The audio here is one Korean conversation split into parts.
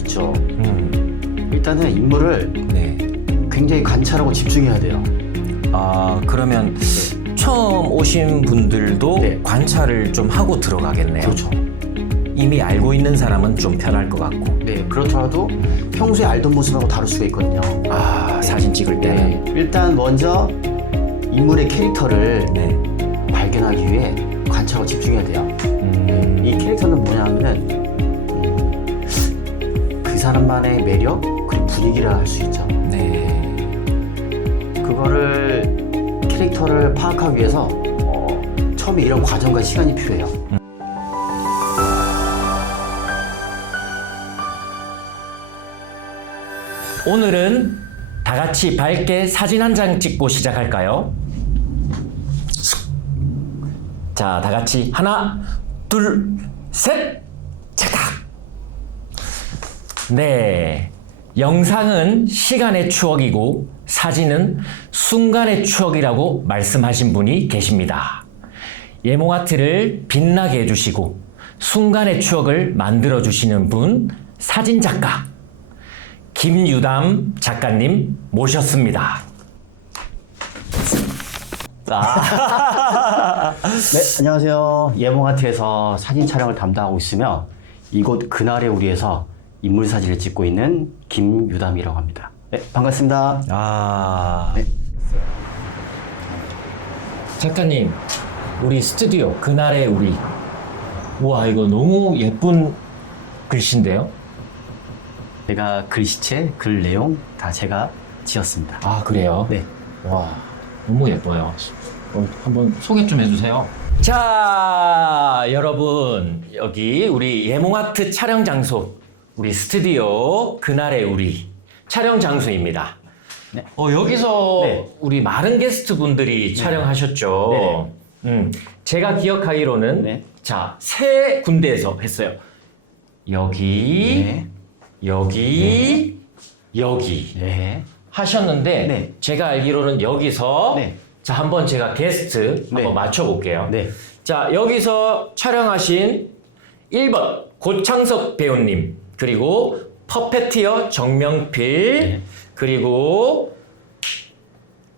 있죠. 음, 일단은 인물을 네. 굉장히 관찰하고 집중해야 돼요. 아 그러면 처음 오신 분들도 네. 관찰을 좀 하고 들어가겠네요. 그렇죠. 이미 알고 있는 사람은 좀 편할 것 같고. 네, 그렇더라도 평소에 알던 모습하고 다를 수가 있거든요. 아 사진 찍을 때는. 네, 일단 먼저 인물의 캐릭터를 네. 발견하기 위해 관찰하고 집중해야 돼요. 음, 이 캐릭터는 뭐냐면은 음, 그 사람만의 매력 그리고 분위기라 할 수 있죠. 네. 그거를 캐릭터를 파악하기 위해서 어, 처음에 이런 과정과 시간이 필요해요. 오늘은 다 같이 밝게 사진 한 장 찍고 시작할까요? 자, 다 같이 하나, 둘, 셋. 네. 영상은 시간의 추억이고 사진은 순간의 추억이라고 말씀하신 분이 계십니다. 예몽 아트를 빛나게 해주시고 순간의 추억을 만들어 주시는 분 사진 작가 김유담 작가님 모셨습니다. 네, 안녕하세요. 예몽 아트에서 사진 촬영을 담당하고 있으며 이곳 그날의 우리에서 인물 사진을 찍고 있는 김유담이라고 합니다. 네, 반갑습니다. 아, 네. 작가님, 우리 스튜디오 그날의 우리. 우와, 이거 너무 예쁜 글씨인데요? 제가 글씨체, 글 내용 다 제가 지었습니다. 아, 그래요? 네. 와, 너무 예뻐요. 어, 한번 소개 좀 해주세요. 자, 여러분. 여기 우리 예몽아트 촬영 장소, 우리 스튜디오 그날의 우리 촬영 장소입니다. 네. 어, 여기서 네. 우리 많은 게스트 분들이 촬영하셨죠. 음, 제가 기억하기로는 네. 자, 세 군데에서 했어요. 여기, 네. 여기, 여기. 네. 하셨는데 네. 제가 알기로는 여기서 네. 자 한번 제가 게스트 네. 한번 맞춰볼게요. 네. 자 여기서 촬영하신 1번 고창석 배우님 그리고 퍼페티어 정명필 네. 그리고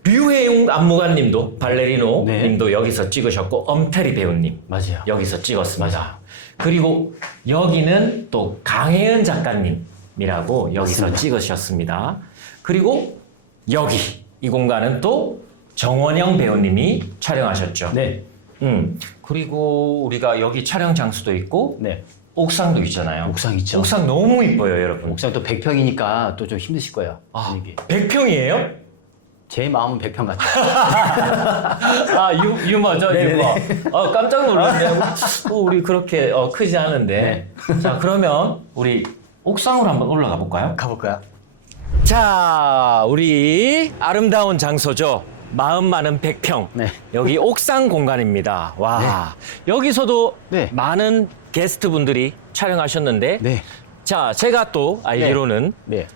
류혜용 안무관님도 발레리노 네. 님도 여기서 찍으셨고 엄태리 배우님 맞아요. 여기서 찍었습니다. 그리고 여기는 또 강혜은 작가님이라고 여기서 맞습니다. 찍으셨습니다. 그리고 여기 이 공간은 또 정원영 배우님이 촬영하셨죠. 네. 음 그리고 우리가 여기 촬영 장소도 있고 네. 옥상도 있잖아요. 옥상 있죠. 옥상 너무 이뻐요, 여러분. 옥상 또 100평이니까 또 좀 힘드실 거예요. 아, 이게. 100평이에요? 제 마음은 100평 같아요. 아, 유, 유머죠, 네네네. 유머. 어, 깜짝 놀랐네요. 어, 우리 그렇게 어, 크지 않은데. 네. 자, 그러면 우리 옥상으로 한번 올라가 볼까요? 가볼까요? 자, 우리 아름다운 장소죠. 마음 많은 100평. 네. 여기 옥상 공간입니다. 와. 여기서도 네. 많은 게스트 분들이 촬영하셨는데. 네. 자, 제가 또 알기로는 네.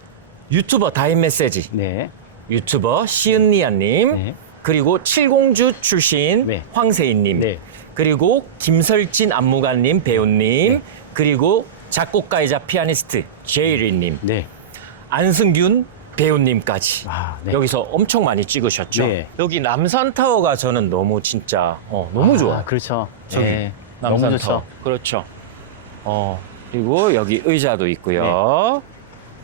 유튜버 다인 메시지, 네. 유튜버 시은니아님, 네. 그리고 칠공주 출신 네. 황세인님, 네. 그리고 김설진 안무관님, 배우님, 그리고 작곡가이자 피아니스트 제이리님, 네. 안승균 배우님까지 아, 네. 여기서 엄청 많이 찍으셨죠. 네. 여기 남산 타워가 저는 너무 진짜 어, 너무 아, 좋아. 그렇죠. 저기 네. 남산 너무 좋죠. 타워. 그렇죠. 어 그리고 여기 의자도 있고요.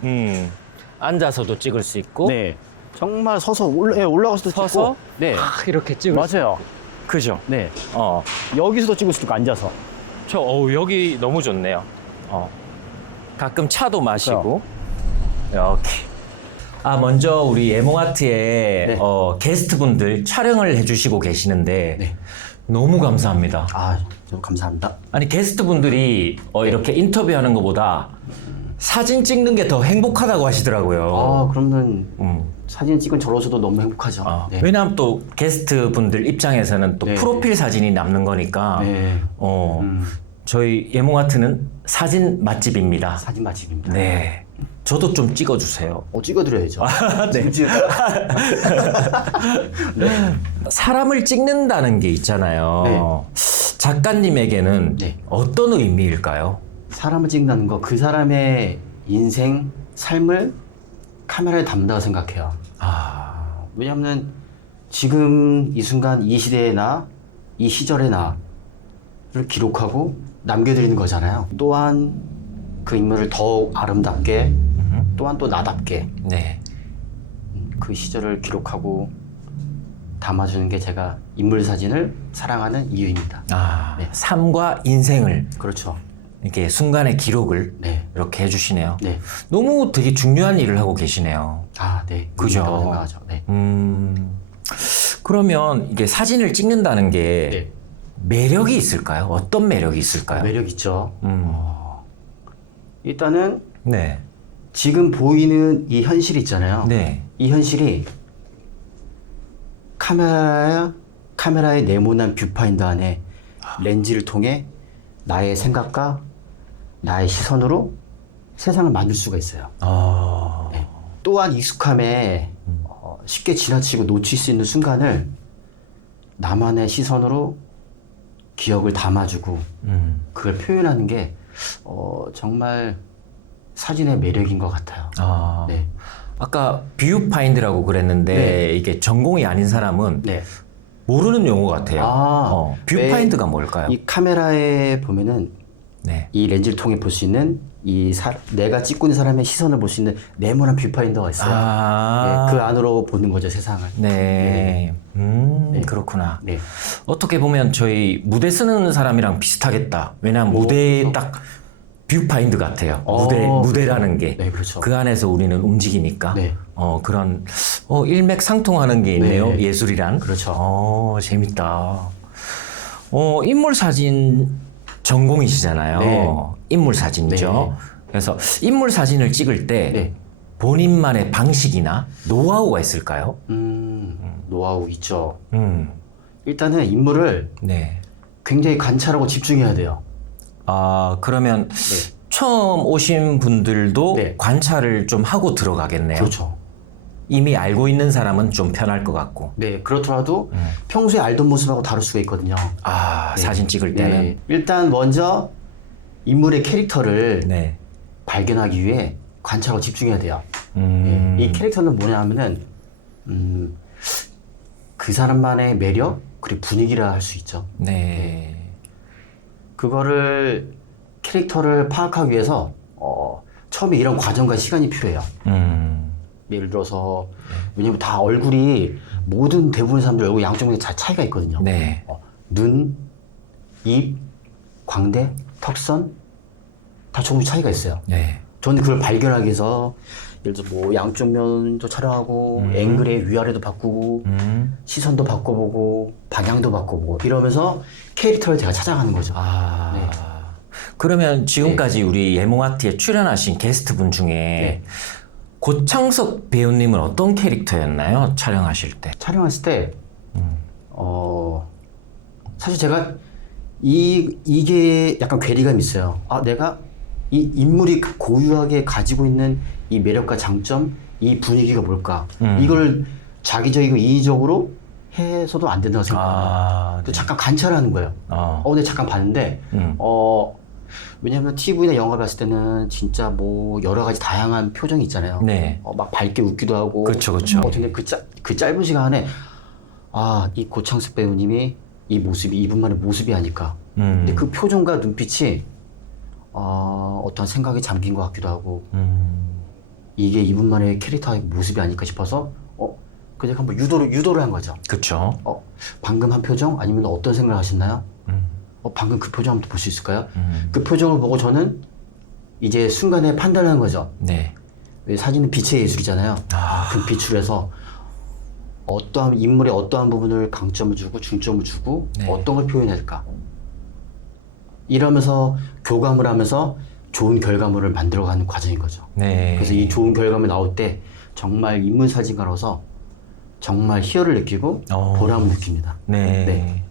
음 앉아서도 찍을 수 있고. 네. 정말 서서 올라, 예, 올라가서도 서서? 찍고. 네. 아, 이렇게 찍을 수. 맞아요. 그죠. 네. 어. 여기서도 찍을 수도 있고 앉아서. 저 어우, 여기 너무 좋네요. 어. 가끔 차도 마시고 이렇게. 아 먼저 우리 예몽아트에 네. 어, 게스트분들 촬영을 해주시고 계시는데 네. 너무 감사합니다. 아, 좀 감사합니다. 아니 게스트분들이 어, 이렇게 인터뷰하는 것보다 사진 찍는 게 더 행복하다고 하시더라고요. 아, 그러면 음. 사진 찍은 저로서도 너무 행복하죠. 아, 네. 왜냐하면 또 게스트분들 입장에서는 또 네. 프로필 사진이 남는 거니까 네. 어, 음, 저희 예몽아트는 사진 맛집입니다. 사진 맛집입니다. 네. 저도 좀 찍어주세요. 어, 찍어드려야죠. 네. 찍 사람을 찍는다는 게 있잖아요. 작가님에게는 네. 어떤 의미일까요? 사람을 찍는다는 거, 그 사람의 인생, 삶을 카메라에 담는다고 생각해요. 아, 왜냐하면 지금 이 순간 이 시대의 나, 이 시절의 나를 기록하고 남겨드리는 거잖아요. 또한 그 인물을 더욱 아름답게, 또한 또 나답게 네. 그 시절을 기록하고 담아주는 게 제가 인물 사진을 사랑하는 이유입니다. 아, 네. 삶과 인생을 그렇죠. 이렇게 순간의 기록을 네. 이렇게 해주시네요. 네. 너무 되게 중요한 일을 하고 계시네요. 아, 네. 그죠. 의미있다고 생각하죠. 네. 음, 그러면 이게 사진을 찍는다는 게 네. 매력이 있을까요? 어떤 매력이 있을까요? 매력 있죠. 음, 일단은 네. 지금 보이는 이 현실 있잖아요. 네. 이 현실이 카메라 카메라의 네모난 뷰파인더 안에 렌즈를 통해 나의 생각과 나의 시선으로 세상을 만들 수가 있어요. 아, 네. 또한 익숙함에 어, 쉽게 지나치고 놓칠 수 있는 순간을 나만의 시선으로 기억을 담아주고 음, 그걸 표현하는 게 어, 정말 사진의 매력인 것 같아요. 아. 네. 아까 뷰파인드라고 그랬는데 네. 이게 전공이 아닌 사람은 네. 모르는 용어 같아요. 아, 어, 뷰파인드가 뭘까요? 이 카메라에 보면은 네. 이 렌즈를 통해 볼 수 있는 이 사- 내가 찍고 있는 사람의 시선을 볼 수 있는 네모난 뷰파인더가 있어요. 아, 네, 그 안으로 보는 거죠 세상을. 네. 음, 네. 그렇구나. 네. 어떻게 보면 저희 무대 쓰는 사람이랑 비슷하겠다. 왜냐하면 오, 무대에 그렇죠. 딱 뷰파인드 같아요. 어, 무대, 무대라는 게. 네, 그렇죠. 그 안에서 우리는 움직이니까. 네. 어, 그런, 어, 일맥상통하는 게 있네요. 네. 예술이란. 그렇죠. 어, 재밌다. 어, 인물 사진 전공이시잖아요. 네. 인물 사진이죠. 그래서 인물 사진을 찍을 때 네. 본인만의 방식이나 노하우가 있을까요? 음, 노하우 있죠. 음, 일단은 인물을 네. 굉장히 관찰하고 집중해야 돼요. 아, 그러면 네. 처음 오신 분들도 네. 관찰을 좀 하고 들어가겠네요. 그렇죠. 이미 알고 있는 사람은 좀 편할 것 같고. 네, 그렇더라도 음. 평소에 알던 모습하고 다를 수가 있거든요. 아, 네. 사진 찍을 때는. 네. 일단 먼저 인물의 캐릭터를 네. 발견하기 위해 관찰하고 집중해야 돼요. 음, 네, 이 캐릭터는 뭐냐면은 음, 그 사람만의 매력 그리고 분위기라 할 수 있죠. 네. 그거를 캐릭터를 파악하기 위해서 어, 처음에 이런 과정과 시간이 필요해요. 음, 예를 들어서 왜냐면 다 얼굴이 모든 대부분의 사람들 얼굴 양쪽에 다 차이가 있거든요. 네. 어, 눈, 입, 광대, 턱선 다 조금씩 차이가 있어요. 네. 저는 그걸 발견하기 위해서 예를 들어 뭐 양쪽 면도 촬영하고 앵글의 위아래도 바꾸고 음. 시선도 바꿔보고 방향도 바꿔보고 이러면서 캐릭터를 제가 찾아가는 거죠. 아. 네. 그러면 지금까지 우리 예몽아트에 출연하신 게스트분 중에 네. 고창석 배우님은 어떤 캐릭터였나요? 촬영하실 때. 촬영했을 때, 음. 어, 사실 제가 이, 이게 약간 괴리감이 있어요. 아, 내가 이 인물이 그 고유하게 가지고 있는 이 매력과 장점, 이 분위기가 뭘까? 음. 이걸 자기적이고 이의적으로 해서도 안 된다고 생각해요. 아, 또 잠깐 관찰하는 거예요. 어. 어, 근데 잠깐 봤는데, 음. 어, 왜냐면 TV나 영화 봤을 때는 진짜 뭐 여러 가지 다양한 표정이 있잖아요. 네. 어, 막 밝게 웃기도 하고. 그쵸, 그쵸. 어, 근데 그, 짧, 그 짧은 시간에, 아, 이 고창석 배우님이 이 모습이 이분만의 모습이 아닐까. 음. 근데 그 표정과 눈빛이, 어, 어떤 생각에 잠긴 것 같기도 하고, 음. 이게 이분만의 캐릭터의 모습이 아닐까 싶어서, 어, 그냥 한번 유도를, 유도를 한 거죠. 그쵸. 어, 방금 한 표정? 아니면 어떤 생각을 하셨나요? 음. 어, 방금 그 표정 한번 볼 수 있을까요? 음. 그 표정을 보고 저는 이제 순간에 판단하는 거죠. 네. 왜 사진은 빛의 예술이잖아요. 아. 그 빛을 해서 어떠한 인물의 어떠한 부분을 강점을 주고 중점을 주고 네. 어떤 걸 표현해야 될까. 이러면서 교감을 하면서 좋은 결과물을 만들어가는 과정인 거죠. 네. 그래서 이 좋은 결과물 나올 때 정말 인물 사진가로서 정말 희열을 느끼고 어. 보람을 느낍니다. 네. 네.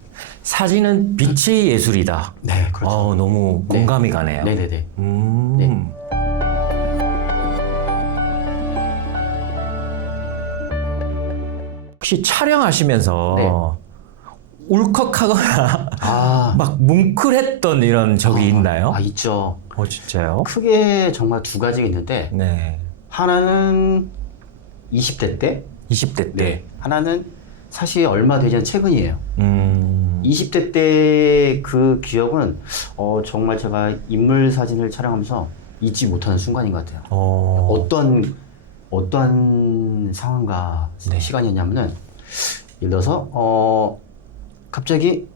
사진은 빛의 예술이다. 네, 그렇죠. 어, 너무 공감이 가네요. 네네네. 음. 네. 혹시 촬영하시면서 네. 울컥하거나 아, 막 뭉클했던 이런 적이 있나요? 아, 있죠. 어 진짜요? 크게 정말 두 가지가 있는데 네. 하나는 20대 때, 20대 때. 네. 하나는 사실 얼마 되지 않은 최근이에요. 음. 20대 때 그 기억은 어, 정말 제가 인물 사진을 촬영하면서 잊지 못하는 순간인 것 같아요. 어. 어떤 어떠한 상황과 네. 시간이었냐면은 예를 들어서 어 갑자기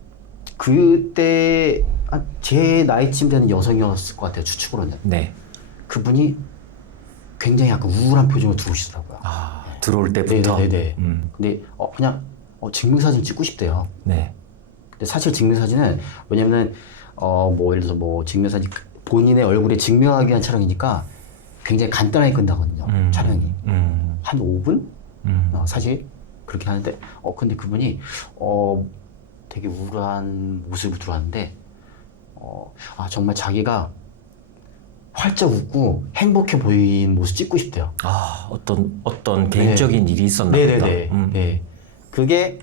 그때 아, 제 나이쯤 되는 여성이었을 것 같아요 추측으로는 네. 그분이 굉장히 약간 우울한 표정을 두시더라고요. 아 들어올 때부터. 네네네. 음. 근데 어 그냥 어, 증명사진 찍고 싶대요. 네. 근데 사실 증명사진은 왜냐면은 어뭐 예를 들어서 뭐 증명사진 본인의 얼굴에 증명하기 위한 촬영이니까 굉장히 간단하게 끝나거든요. 음. 촬영이 음. 한 5분? 음. 어, 사실 그렇게 하는데 어 근데 그분이 어 되게 우울한 모습으로 들어왔는데 어 아 정말 자기가 활짝 웃고 행복해 보이는 모습 찍고 싶대요. 아 어떤 어떤 개인적인 일이 있었나 보다. 네네네. 음. 네. 그게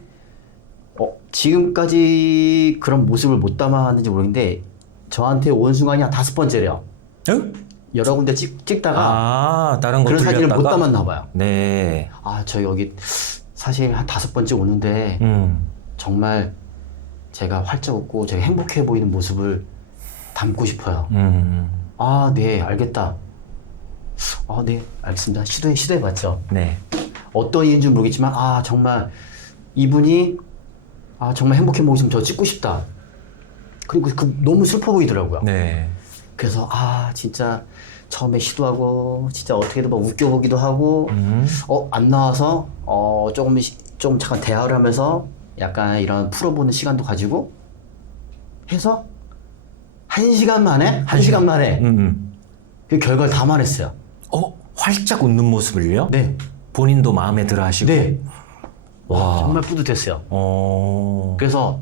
어 지금까지 그런 모습을 못 담았는지 모르겠는데 저한테 온 순간이 한 다섯 번째래요. 응? 여러 군데 찍, 찍다가 아 다른 거 그런 사진을 못 돌렸다가? 담았나 봐요. 네. 아 저 여기 사실 한 다섯 번째 오는데 음. 정말 제가 활짝 웃고 제가 행복해 보이는 모습을 담고 싶어요. 음. 아, 네, 알겠다. 아, 네, 알겠습니다. 시도해, 시도해봤죠. 네. 어떤 이유인지 모르겠지만, 아, 정말 이분이, 아, 정말 행복해 보이시면 저 찍고 싶다. 그리고 그 너무 슬퍼 보이더라고요. 네. 그래서, 아, 진짜 처음에 시도하고, 진짜 어떻게든 막 웃겨보기도 하고, 음. 어, 안 나와서, 어, 조금, 시- 좀 잠깐 대화를 하면서 약간 이런 풀어보는 시간도 가지고 해서 한 시간 만에, 한 시간 만에 음. 음. 그 결과를 다 말했어요. 어 활짝 웃는 모습을요? 네. 본인도 마음에 들어하시고. 네. 와. 정말 뿌듯했어요. 어. 그래서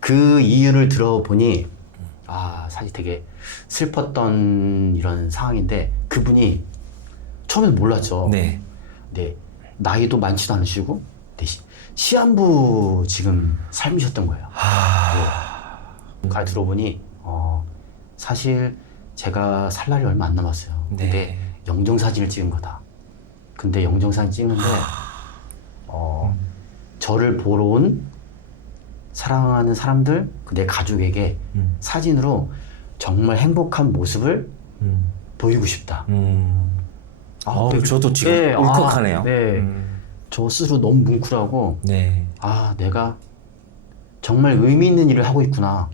그 이유를 들어보니, 아, 사실 되게 슬펐던 이런 상황인데, 그분이 처음엔 몰랐죠. 네. 네. 나이도 많지도 않으시고, 네, 시- 시한부 지금 삶이셨던 거예요. 네. 가 들어보니, 어, 사실 제가 살 날이 얼마 안 남았어요. 근데 네. 영정 사진을 찍은 거다. 근데 영정 사진 찍는데, 어, 저를 보러 온 사랑하는 사람들, 그내 가족에게 음. 사진으로 정말 행복한 모습을 음. 보이고 싶다. 음. 어, 네. 저도 지금 네, 아, 울컥하네요. 네. 음. 저 스스로 너무 뭉클하고, 네. 아, 내가 정말 의미 있는 일을 하고 있구나.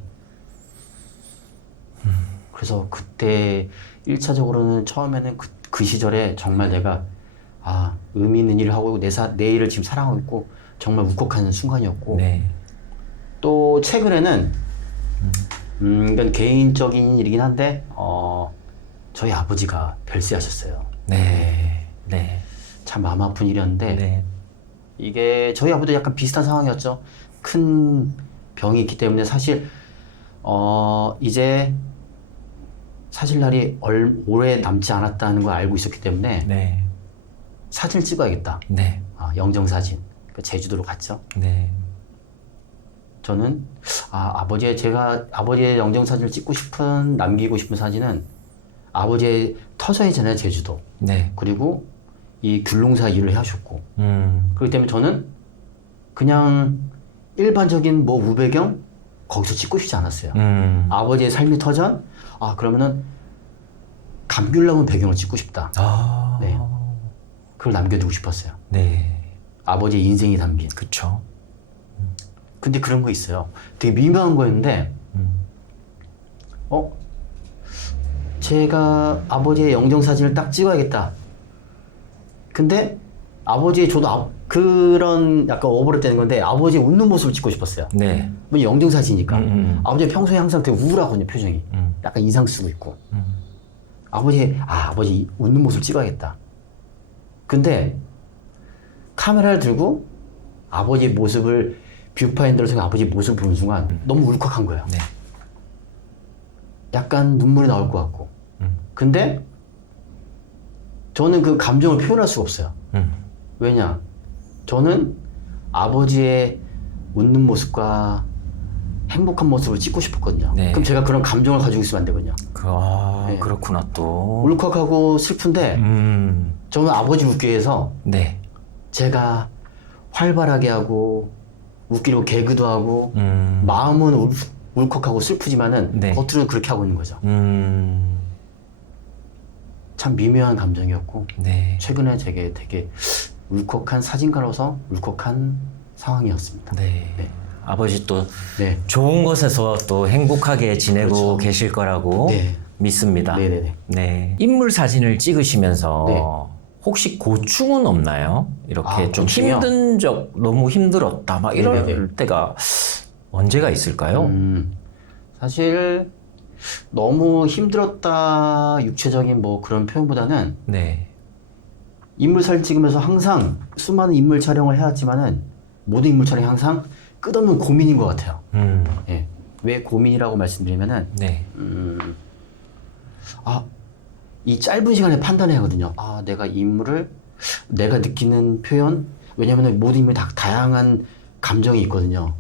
그래서 그때 1차적으로는 처음에는 그, 그 시절에 정말 내가 아, 의미 있는 일을 하고 있고 내, 사, 내 일을 지금 사랑하고 있고 정말 울컥하는 순간이었고 네. 또 최근에는 음, 이건 개인적인 일이긴 한데 어, 저희 아버지가 별세하셨어요. 네. 네. 참 마음 아픈 일이었는데 네. 이게 저희 아버도 약간 비슷한 상황이었죠. 큰 병이 있기 때문에 사실 어 이제 사실 날이 얼, 오래 남지 않았다는 걸 알고 있었기 때문에 네. 사진을 찍어야겠다. 네. 아, 영정 사진. 그 제주도로 갔죠. 네. 저는 아, 아버지의 제가 아버지의 영정 사진을 찍고 싶은 남기고 싶은 사진은 아버지의 터전이잖아요 제주도. 네. 그리고 이 귤농사 일을 하셨고 음. 그렇기 때문에 저는 그냥 일반적인 뭐 우배경 거기서 찍고 싶지 않았어요. 음. 아버지의 삶의 터전, 아 그러면은 감귤나무 배경을 찍고 싶다. 아. 네. 그걸 남겨두고 싶었어요. 네. 아버지의 인생이 담긴. 그쵸. 근데 그런 거 있어요. 되게 미묘한 거였는데, 음. 어 제가 아버지의 영정 사진을 딱 찍어야겠다. 근데 아버지의 저도 아- 그런 약간 오버랩되는 건데 아버지의 웃는 모습을 찍고 싶었어요. 네. 뭐 영정 사진이니까. 음, 음. 아버지 평소에 항상 되게 우울하거든요 표정이. 음. 약간 인상 쓰고 있고. 음. 아버지 아 아버지 웃는 모습을 찍어야겠다. 근데 카메라를 들고 아버지 모습을 뷰파인더를 통해 아버지 모습을 보는 순간 너무 울컥한 거예요. 네. 약간 눈물이 나올 것 같고. 음. 근데 저는 그 감정을 표현할 수가 없어요. 음. 왜냐? 저는 아버지의 웃는 모습과 행복한 모습을 찍고 싶었거든요. 네. 그럼 제가 그런 감정을 가지고 있으면 안 되거든요. 그, 아, 네. 그렇구나 또. 울컥하고 슬픈데 음, 저는 아버지 웃기 위해서 네. 제가 활발하게 하고 웃기고 개그도 하고 음, 마음은 울, 울컥하고 슬프지만은 네. 겉으로는 그렇게 하고 있는 거죠. 음, 참 미묘한 감정이었고 네. 최근에 되게 되게 울컥한 사진가로서 울컥한 상황이었습니다. 네. 네. 아버지 또 네, 좋은 곳에서 또 행복하게 지내고 그렇죠. 계실 거라고 네. 믿습니다. 네네네. 네. 인물 사진을 찍으시면서 네. 혹시 고충은 없나요? 이렇게 아, 좀 고충이요? 힘든 적, 너무 힘들었다, 막 이럴 네네네. 때가 언제가 있을까요? 음, 사실 너무 힘들었다 육체적인 뭐 그런 표현보다는 네. 인물 사진 찍으면서 항상 수많은 인물 촬영을 해왔지만은 모든 인물 촬영이 항상 끝없는 고민인 것 같아요. 음, 예. 왜 고민이라고 말씀드리면은 네. 음, 아, 이 짧은 시간에 판단해야 하거든요. 아, 내가 이 인물을 내가 느끼는 표현, 왜냐면은 모든 인물이 다 다양한 감정이 있거든요.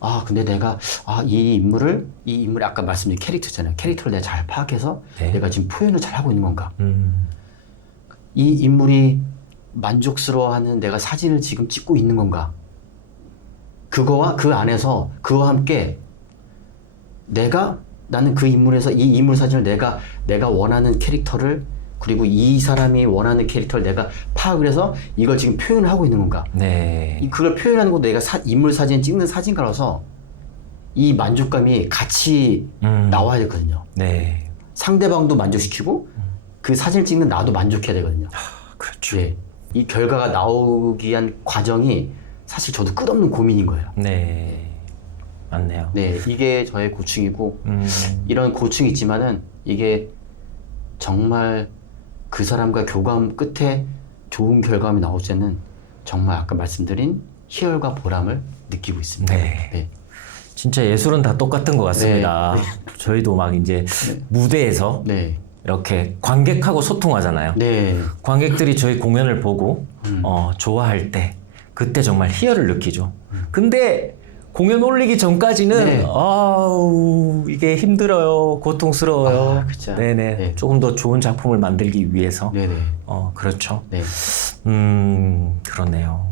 아, 근데 내가, 아, 이 인물을, 이 인물이 아까 말씀드린 캐릭터잖아요. 캐릭터를 내가 잘 파악해서 네. 내가 지금 표현을 잘 하고 있는 건가? 음, 이 인물이 만족스러워하는 내가 사진을 지금 찍고 있는 건가? 그거와 그 안에서 그와 함께 내가 나는 그 인물에서 이 인물 사진을 내가 내가 원하는 캐릭터를 그리고 이 사람이 원하는 캐릭터를 내가 파악을 해서 이걸 지금 표현을 하고 있는 건가? 네. 이 그걸 표현하는 것도 내가 사- 인물 사진 찍는 사진가로서 이 만족감이 같이 음, 나와야 되거든요. 네. 상대방도 만족시키고 그 사진을 찍는 나도 만족해야 되거든요. 그렇죠. 예. 이 결과가 나오기 위한 과정이 사실 저도 끝없는 고민인 거예요. 네. 맞네요. 네, 이게 저의 고충이고 음, 이런 고충이 있지만은 이게 정말 그 사람과 교감 끝에 좋은 결과감이 나올 때는 정말 아까 말씀드린 희열과 보람을 느끼고 있습니다. 네. 진짜 예술은 다 똑같은 것 같습니다. 저희도 막 이제 무대에서 네. 이렇게 관객하고 소통하잖아요. 네. 관객들이 저희 공연을 보고 음. 어, 좋아할 때 그때 정말 희열을 느끼죠. 근데 공연 올리기 전까지는 네. 아우 이게 힘들어요, 고통스러워요. 아, 그쵸. 네네. 네. 조금 더 좋은 작품을 만들기 위해서 네, 네. 어 그렇죠. 네. 음 그러네요.